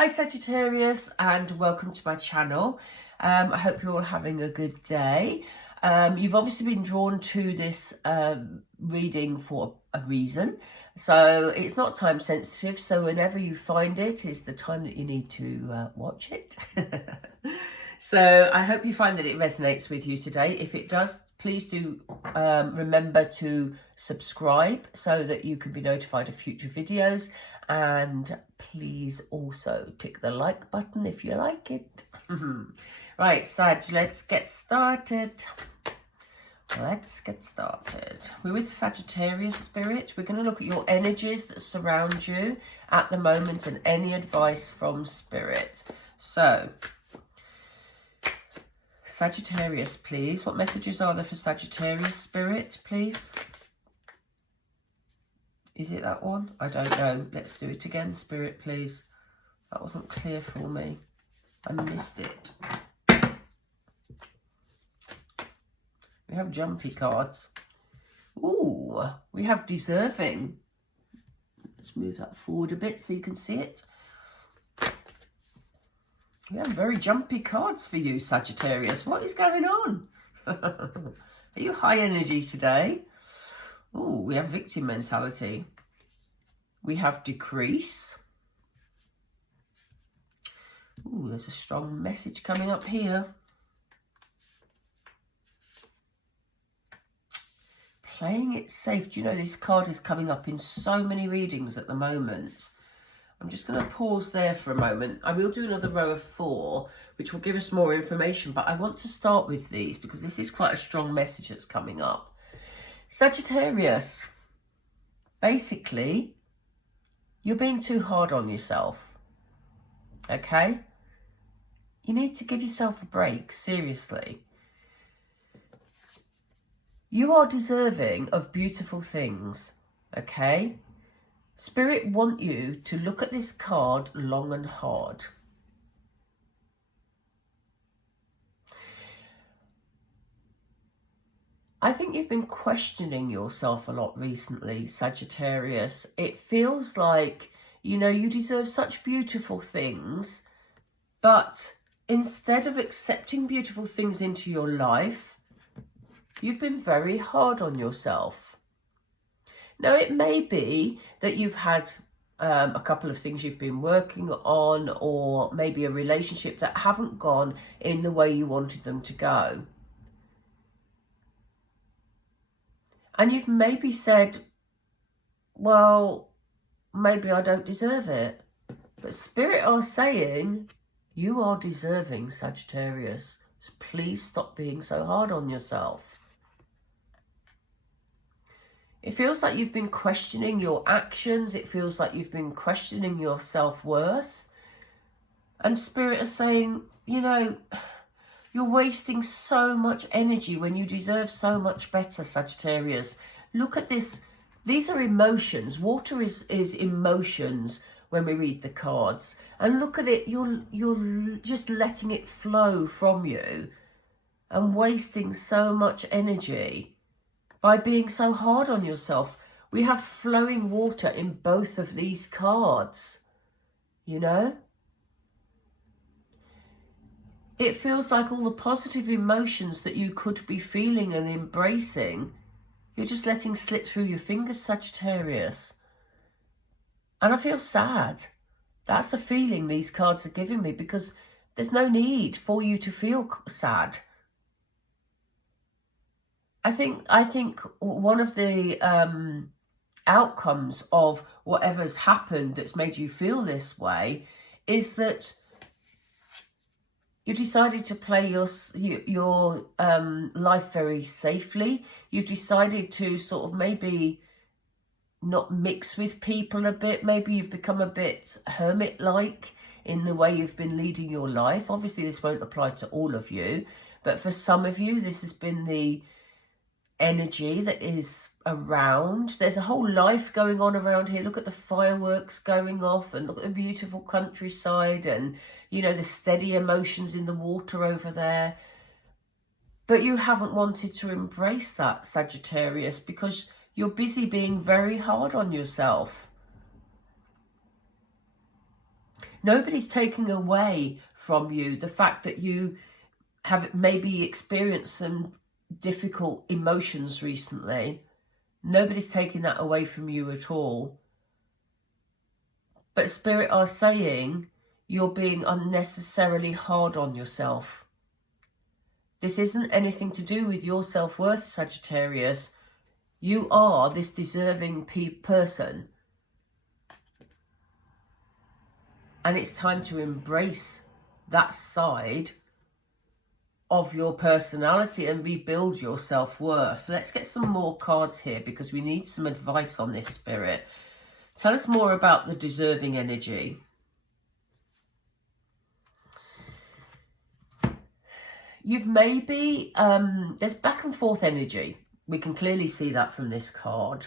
Hi Sagittarius, and welcome to my channel. I hope you're all having a good day. You've obviously been drawn to this reading for a reason. So it's not time sensitive, so whenever you find it is the time that you need to watch it. So I hope you find that it resonates with you today. If it does, please do remember to subscribe so that you can be notified of future videos, and please also tick the like button if you like it. Right, Sag, let's get started. We're with Sagittarius spirit. We're going to look at your energies that surround you at the moment and any advice from spirit. So Sagittarius, please. What messages are there for Sagittarius spirit, please? Is it that one? I don't know. Let's do it again, spirit, please. That wasn't clear for me. I missed it. We have jumpy cards. Ooh, we have deserving. Let's move that forward a bit so you can see it. We have very jumpy cards for you, Sagittarius. What is going on? Are you high energy today? Ooh, we have victim mentality. We have decrease. Ooh, there's a strong message coming up here. Playing it safe. Do you know this card is coming up in so many readings at the moment? I'm just going to pause there for a moment. I will do another row of 4, which will give us more information, but I want to start with these because this is quite a strong message that's coming up. Sagittarius, basically, you're being too hard on yourself, okay? You need to give yourself a break, seriously. You are deserving of beautiful things, okay? Spirit want you to look at this card long and hard. I think you've been questioning yourself a lot recently, Sagittarius. It feels like, you know, you deserve such beautiful things, but instead of accepting beautiful things into your life, you've been very hard on yourself. Now, it may be that you've had a couple of things you've been working on, or maybe a relationship that haven't gone in the way you wanted them to go. And you've maybe said, well, maybe I don't deserve it. But Spirit are saying you are deserving, Sagittarius. So please stop being so hard on yourself. It feels like you've been questioning your actions. It feels like you've been questioning your self-worth. And Spirit are saying, you know, you're wasting so much energy when you deserve so much better, Sagittarius. Look at this. These are emotions. Water is emotions when we read the cards. And look at it. You're just letting it flow from you and wasting so much energy by being so hard on yourself. We have flowing water in both of these cards, you know? It feels like all the positive emotions that you could be feeling and embracing, you're just letting slip through your fingers, Sagittarius. And I feel sad. That's the feeling these cards are giving me, because there's no need for you to feel sad. I think one of the outcomes of whatever's happened that's made you feel this way is that you decided to play your life very safely. You've decided to sort of maybe not mix with people a bit. Maybe you've become a bit hermit-like in the way you've been leading your life. Obviously, this won't apply to all of you, but for some of you, this has been the energy that is around. There's a whole life going on around here. Look at the fireworks going off, and look at the beautiful countryside, and you know, the steady emotions in the water over there. But you haven't wanted to embrace that, Sagittarius, because you're busy being very hard on yourself. Nobody's taking away from you the fact that you have maybe experienced some difficult emotions recently. Nobody's taking that away from you at all. But Spirit are saying you're being unnecessarily hard on yourself. This isn't anything to do with your self-worth, Sagittarius. You are this deserving person. And it's time to embrace that side of your personality and rebuild your self-worth. Let's get some more cards here because we need some advice on this, Spirit. Tell us more about the deserving energy. You've maybe, there's back and forth energy. We can clearly see that from this card.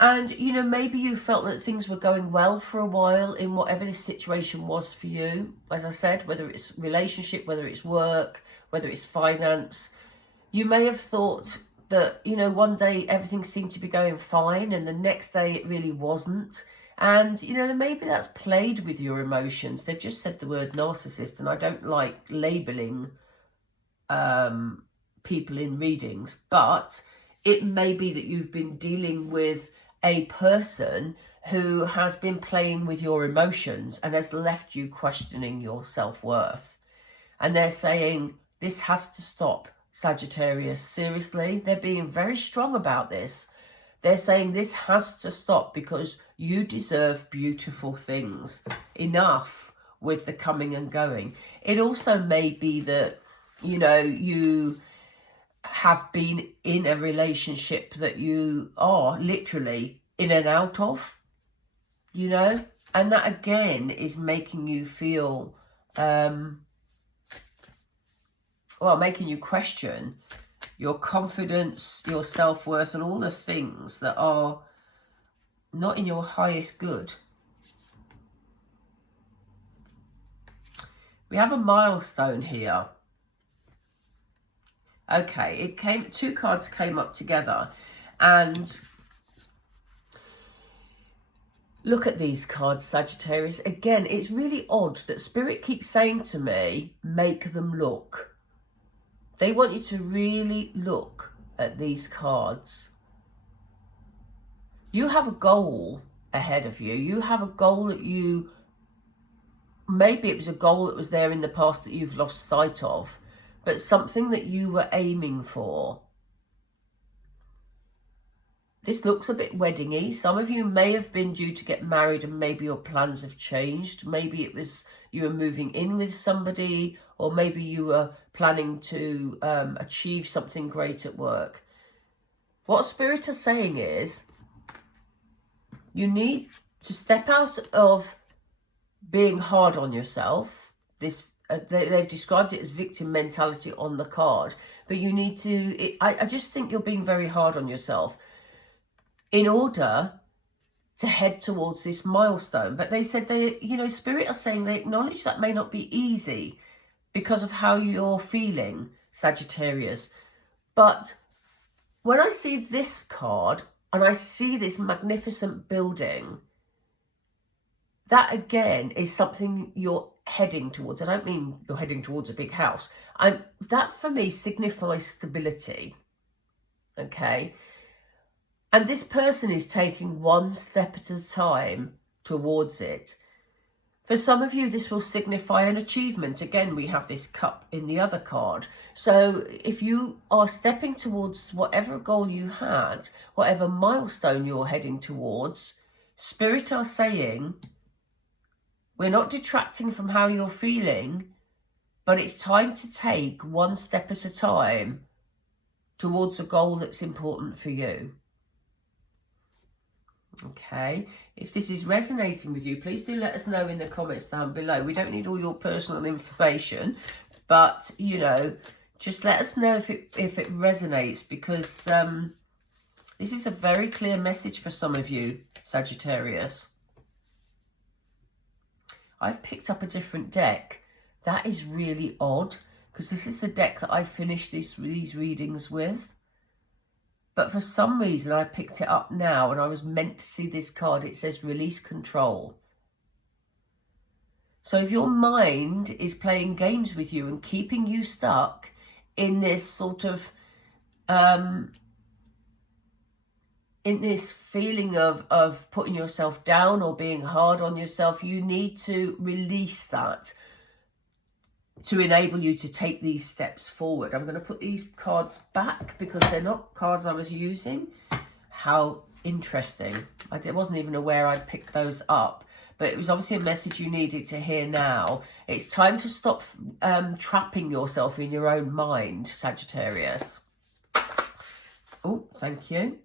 And, you know, maybe you felt that things were going well for a while in whatever this situation was for you. As I said, whether it's relationship, whether it's work, whether it's finance. You may have thought that, you know, one day everything seemed to be going fine and the next day it really wasn't. And, you know, maybe that's played with your emotions. They've just said the word narcissist, and I don't like labelling people in readings. But it may be that you've been dealing with a person who has been playing with your emotions and has left you questioning your self-worth. And they're saying, this has to stop, Sagittarius. Seriously, they're being very strong about this. They're saying this has to stop because you deserve beautiful things. Enough with the coming and going. It also may be that, you know, you have been in a relationship that you are literally in and out of, you know, and that again is making you feel, well, making you question your confidence, your self-worth, and all the things that are not in your highest good. We have a milestone here. Okay, two cards came up together, and look at these cards, Sagittarius. Again, it's really odd that Spirit keeps saying to me, make them look. They want you to really look at these cards. You have a goal ahead of you. You have a goal that you, maybe it was a goal that was there in the past that you've lost sight of, but something that you were aiming for. This looks a bit wedding-y. Some of you may have been due to get married and maybe your plans have changed. Maybe it was you were moving in with somebody, or maybe you were planning to achieve something great at work. What Spirit are saying is you need to step out of being hard on yourself. This they've described it as victim mentality on the card, but you need to, I just think you're being very hard on yourself in order to head towards this milestone. But they said they, you know, Spirit are saying they acknowledge that may not be easy because of how you're feeling, Sagittarius. But when I see this card and I see this magnificent building, that again is something you're heading towards. I don't mean you're heading towards a big house. That for me signifies stability. Okay. And this person is taking one step at a time towards it. For some of you, this will signify an achievement. Again, we have this cup in the other card. So if you are stepping towards whatever goal you had, whatever milestone you're heading towards, Spirit are saying, we're not detracting from how you're feeling, but it's time to take one step at a time towards a goal that's important for you. Okay, if this is resonating with you, please do let us know in the comments down below. We don't need all your personal information, but, you know, just let us know if it resonates, because this is a very clear message for some of you, Sagittarius. I've picked up a different deck. That is really odd, because this is the deck that I finished these readings with. But for some reason, I picked it up now and I was meant to see this card. It says release control. So if your mind is playing games with you and keeping you stuck in this sort of, in this feeling of putting yourself down or being hard on yourself, you need to release that to enable you to take these steps forward. I'm going to put these cards back because they're not cards I was using. How interesting. I wasn't even aware I'd picked those up. But it was obviously a message you needed to hear now. It's time to stop trapping yourself in your own mind, Sagittarius. Oh, thank you.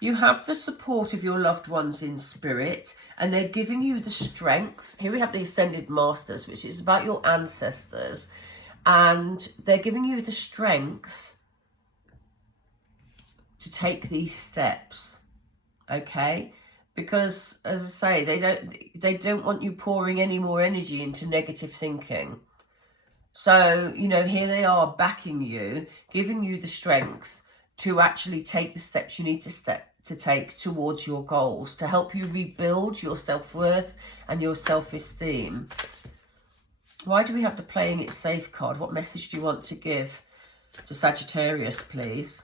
You have the support of your loved ones in spirit, and they're giving you the strength. Here we have the Ascended Masters, which is about your ancestors. And they're giving you the strength to take these steps, okay? Because, as I say, they don't want you pouring any more energy into negative thinking. So, you know, here they are backing you, giving you the strength to actually take the steps you need to take towards your goals, to help you rebuild your self-worth and your self-esteem. Why do we have the playing it safe card? What message do you want to give to Sagittarius, please?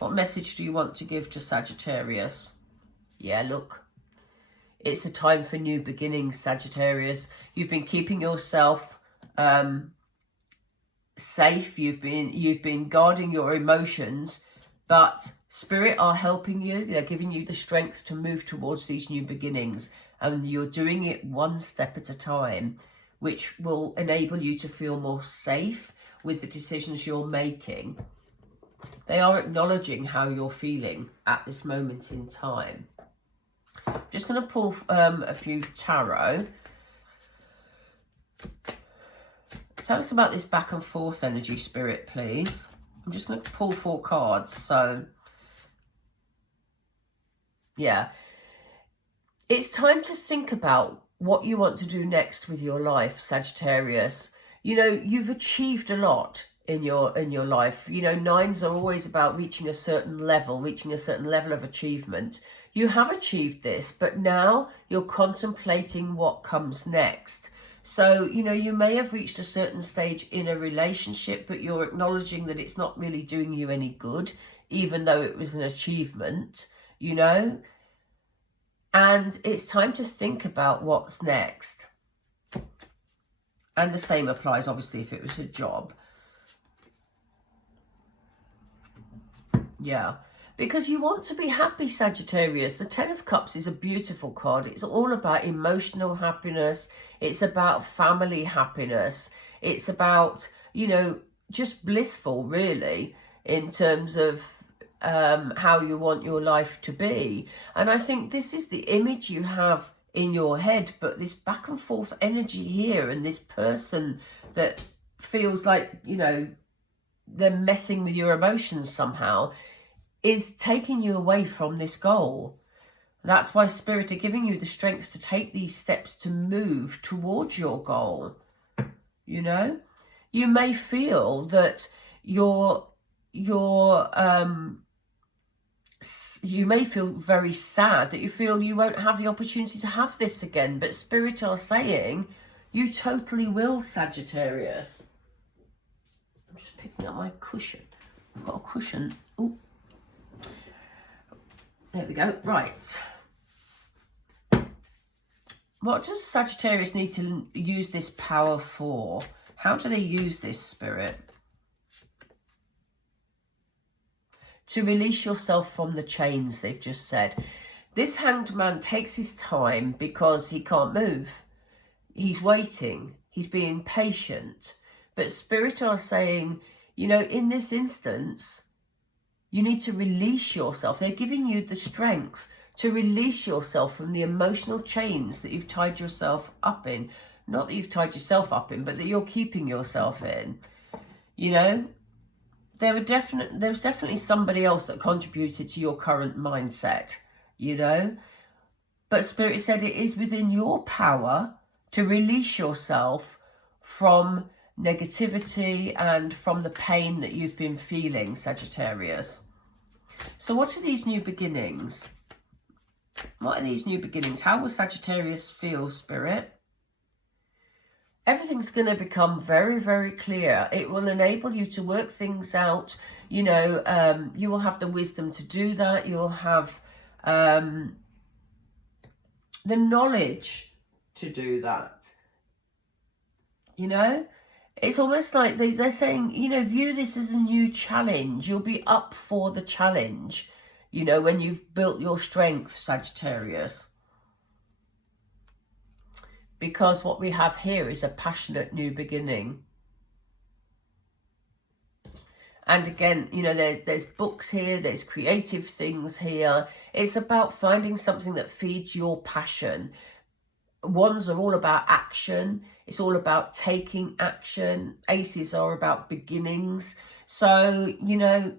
What message do you want to give to Sagittarius? Yeah, look. It's a time for new beginnings, Sagittarius. You've been keeping yourself safe. You've been guarding your emotions, but Spirit are helping you. They're giving you the strength to move towards these new beginnings, and you're doing it one step at a time, which will enable you to feel more safe with the decisions you're making. They are acknowledging how you're feeling at this moment in time. I'm just going to pull a few tarot. Tell us about this back and forth energy, Spirit, please. I'm just going to pull 4 cards. So, yeah. It's time to think about what you want to do next with your life, Sagittarius. You know, you've achieved a lot in your life. You know, 9s are always about reaching a certain level of achievement. You have achieved this, but now you're contemplating what comes next. So, you know, you may have reached a certain stage in a relationship, but you're acknowledging that it's not really doing you any good, even though it was an achievement, you know. And it's time to think about what's next. And the same applies, obviously, if it was a job. Yeah. Because you want to be happy, Sagittarius. The 10 of Cups is a beautiful card. It's all about emotional happiness. It's about family happiness. It's about, you know, just blissful, really, in terms of how you want your life to be. And I think this is the image you have in your head, but this back and forth energy here, and this person that feels like, you know, they're messing with your emotions somehow, is taking you away from this goal. That's why Spirit are giving you the strength to take these steps to move towards your goal. You know, you may feel that you may feel very sad, that you feel you won't have the opportunity to have this again, but Spirit are saying you totally will, Sagittarius. I'm just picking up my cushion. I've got a cushion. Ooh. There we go. Right. What does Sagittarius need to use this power for? How do they use this, Spirit? To release yourself from the chains, they've just said. This Hanged Man takes his time because he can't move. He's waiting. He's being patient. But Spirit are saying, you know, in this instance, you need to release yourself. They're giving you the strength to release yourself from the emotional chains that you've tied yourself up in. Not that you've tied yourself up in, but that you're keeping yourself in. You know, there was definitely somebody else that contributed to your current mindset, you know. But Spirit said it is within your power to release yourself from negativity and from the pain that you've been feeling, Sagittarius. So what are these new beginnings? What are these new beginnings? How will Sagittarius feel, Spirit? Everything's going to become very, very clear. It will enable you to work things out. You know, you will have the wisdom to do that. You'll have the knowledge to do that. You know, it's almost like they're saying, you know, view this as a new challenge. You'll be up for the challenge, you know, when you've built your strength, Sagittarius. Because what we have here is a passionate new beginning. And again, you know, there's books here, there's creative things here. It's about finding something that feeds your passion. Wands are all about action. It's all about taking action. Aces are about beginnings. So, you know,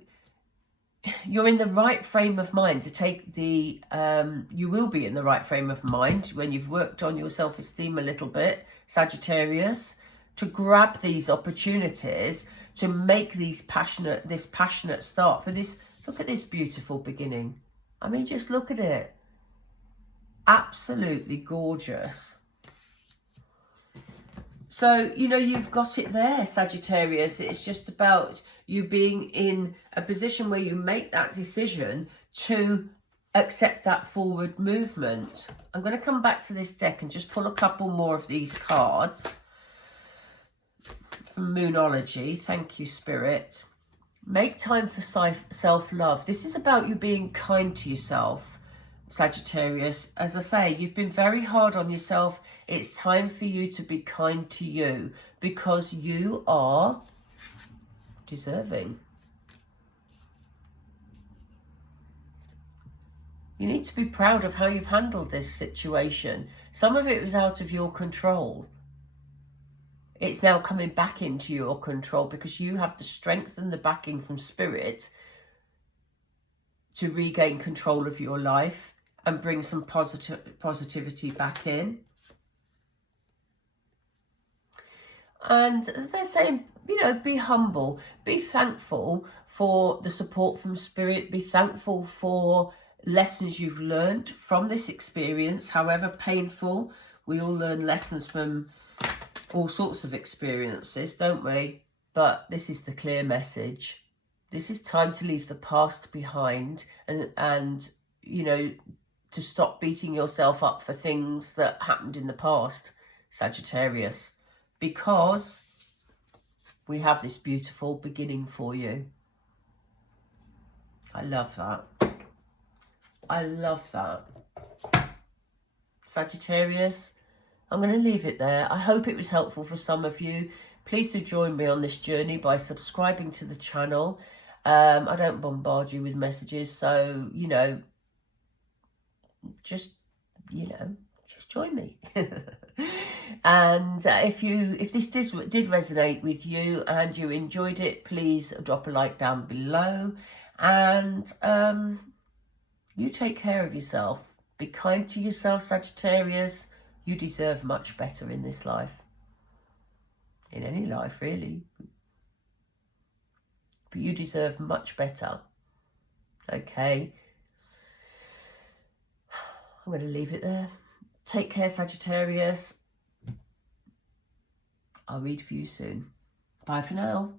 you're in the right frame of mind to take the, you will be in the right frame of mind when you've worked on your self-esteem a little bit, Sagittarius, to grab these opportunities, to make this passionate start for this. Look at this beautiful beginning. I mean, just look at it. Absolutely gorgeous. So, you know, you've got it there, Sagittarius. It's just about you being in a position where you make that decision to accept that forward movement. I'm going to come back to this deck and just pull a couple more of these cards from Moonology. Thank you, Spirit. Make time for self-love. This is about you being kind to yourself, Sagittarius. As I say, you've been very hard on yourself. It's time for you to be kind to you because you are deserving. You need to be proud of how you've handled this situation. Some of it was out of your control. It's now coming back into your control because you have the strength and the backing from Spirit to regain control of your life and bring some positivity back in. And they're saying, you know, be humble, be thankful for the support from Spirit, be thankful for lessons you've learned from this experience, however painful. We all learn lessons from all sorts of experiences, don't we? But this is the clear message. This is time to leave the past behind and you know, to stop beating yourself up for things that happened in the past, Sagittarius, because we have this beautiful beginning for you. I love that. I love that. Sagittarius, I'm going to leave it there. I hope it was helpful for some of you. Please do join me on this journey by subscribing to the channel. I don't bombard you with messages, so, you know, just join me. And if this did resonate with you and you enjoyed it, please drop a like down below. And you take care of yourself. Be kind to yourself, Sagittarius. You deserve much better in this life. In any life, really. But you deserve much better. Okay. I'm going to leave it there. Take care, Sagittarius. I'll read for you soon. Bye for now.